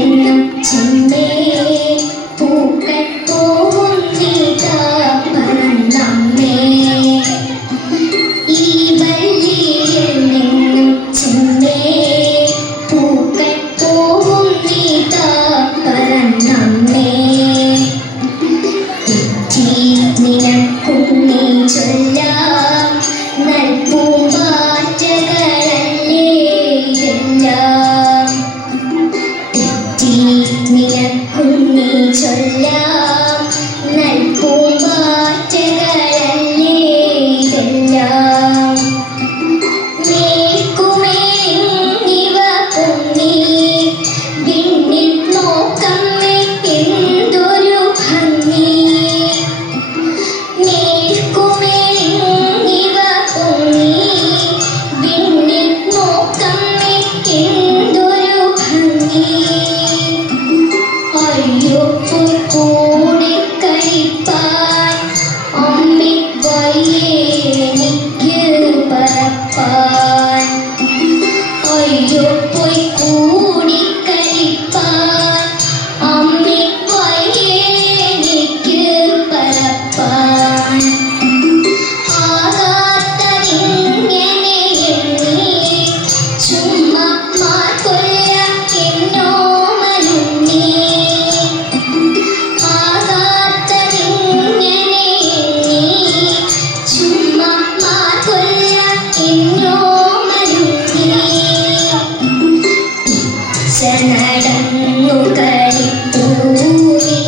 നിന്നും ചിന്തേ പൂക്കൾ പോവും നീതാ പറന്നമ്മേ. ഈ വള്ളിയിൽ നിന്നും ചിന്തേ പൂക്കൾ പോവും നീതാ പറന്നമ്മേ. നിനക്കുണ്ണി ചൊല്ലാം നൽപൂമ്പാറ്റകളല്ലേ ഇതെല്ലാം. നിനക്കുണ്ണി ചൊല്ലാം നൽപൂമ്പാറ്റകളല്ലേ ഇതെല്ലാം. മേൽക്കുമേലിവ പൊങ്ങി വിണ്ണിൽ നോക്കമ്മേ എന്തൊരു ഭംഗി. കൂടെ കഴിപ്പാൻ അമ്മയ്ക്ക് വയ്യെനിക്ക് പറപ്പാൻ. അയ്യോ പോയി കൂടി കഴിപ്പാൻ അമ്മയ്ക്ക് വയ്യെനിക്ക് പറപ്പാൻ. ആകാത്തതിങ്ങനെ എണ്ണി ചുമ്മാ മാർക്കൊല്ല എന്നോമലുണ്ണി. നടന്നു കളിപ്പൂവി